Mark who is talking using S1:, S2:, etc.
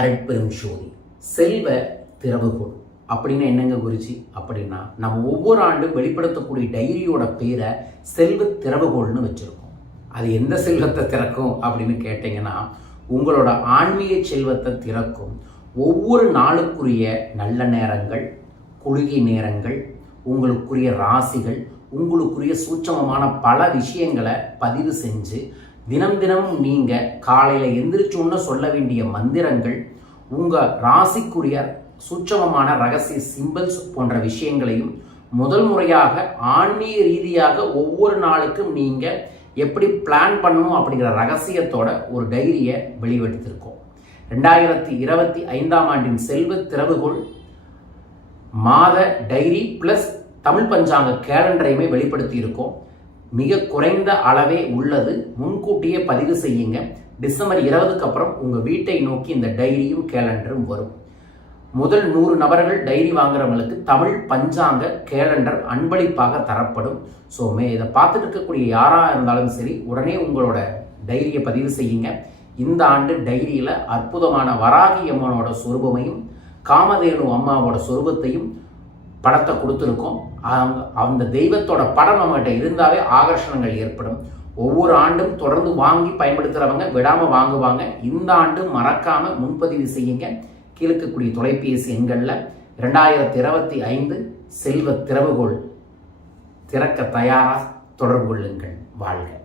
S1: அரட்பெரும் சோதி. செல்வ திறவுகோள் அப்படின்னு என்னங்க குருஜி? அப்படின்னா நம்ம ஒவ்வொரு ஆண்டும் வெளிப்படுத்தக்கூடிய டைரியோட பேரை செல்வ திறவுகோள்னு வச்சுருக்கோம். அது எந்த செல்வத்தை திறக்கும் அப்படின்னு கேட்டிங்கன்னா உங்களோட ஆன்மீக செல்வத்தை திறக்கும் ஒவ்வொரு நாளுக்குரிய நல்ல நேரங்கள் குறுகிய நேரங்கள் உங்களுக்குரிய ராசிகள் உங்களுக்குரிய சூட்சமமான பல விஷயங்களை பதிவு செஞ்சு தினம் தினமும் நீங்கள் காலையில் எந்திரிச்சோன்னு சொல்ல வேண்டிய மந்திரங்கள் உங்கள் ராசிக்குரிய சூட்சமமான ரகசிய சிம்பிள்ஸ் போன்ற விஷயங்களையும் முதல் முறையாக ஆன்மீக ரீதியாக ஒவ்வொரு நாளுக்கும் நீங்கள் எப்படி பிளான் பண்ணணும் அப்படிங்கிற ரகசியத்தோட ஒரு டைரியை வெளிவெடுத்திருக்கோம் ரெண்டாயிரத்தி இருபத்தி ஐந்தாம் ஆண்டின் செல்வ திறவுகோள் மாத டைரி ப்ளஸ் தமிழ் பஞ்சாங்க கேலண்டரையுமே வெளிப்படுத்தி இருக்கோம் மிக குறைந்த அளவே உள்ளது. முன்கூட்டியே பதிவு செய்யுங்க. டிசம்பர் இருபதுக்கு அப்புறம் உங்கள் வீட்டை நோக்கி இந்த டைரியும் கேலண்டரும் வரும். முதல் நூறு நபர்கள் டைரி வாங்குறவங்களுக்கு தமிழ் பஞ்சாங்க கேலண்டர் அன்பளிப்பாக தரப்படும். ஸோ மே இதை பார்த்துட்டு இருக்கக்கூடிய யாராக இருந்தாலும் சரி உடனே உங்களோட டைரியை பதிவு செய்யுங்க. இந்த ஆண்டு டைரியில் அற்புதமான வராகி அம்மனோட சொரூபமையும் காமதேனு அம்மாவோட சொரூபத்தையும் படத்தை கொடுத்துருக்கோம். அவங்க- அந்த தெய்வத்தோட படம் நம்மகிட்ட இருந்தாவே ஆகர்ஷணங்கள் ஏற்படும். ஒவ்வொரு ஆண்டும் தொடர்ந்து வாங்கி பயன்படுத்துகிறவங்க விடாமல் வாங்குவாங்க. இந்த ஆண்டு மறக்காமல் முன்பதிவு செய்யுங்க. கீழக்கக்கூடிய தொலைபேசி எண்களில் ரெண்டாயிரத்தி இருபத்தி ஐந்து செல்வ திறவுகோள் திறக்க தயாராக தொடர்பு கொள்ளுங்கள். வாழ்க.